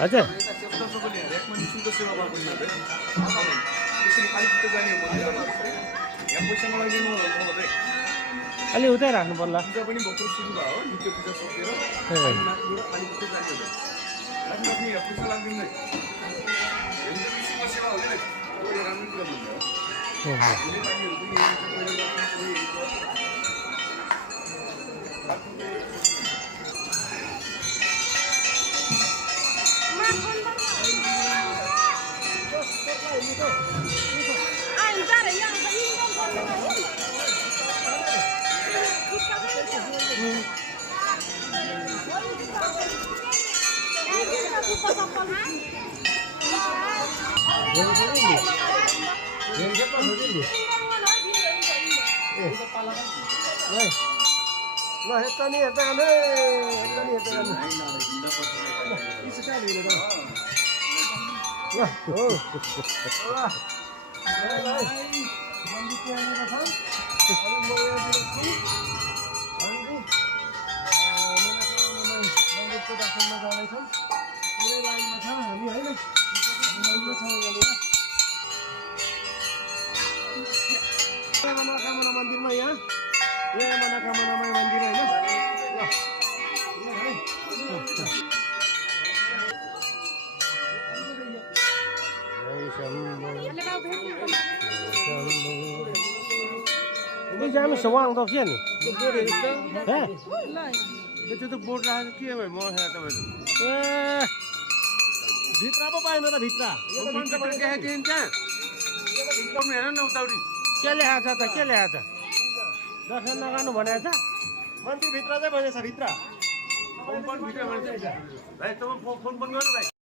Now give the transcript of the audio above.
हजुर अलि उतै राख्नु पर्ला ल यता नि यता गर्नु यता नि यता गर्नु ल हो मनोकामना मन्दिरमा यहाँ मनोकामना मन्दिर होइन ini jangan sewang toh sih nih. Itu tuh board lah, kia mau saya tahu itu. भित्र पो पाएन त भित्र के लेखाएको छ त के लेखाएको छ दर्शन नगर्नु भनेको छ मन्दिर भित्र चाहिँ भनेछ भित्र फोन बन्द गर्नु भाइ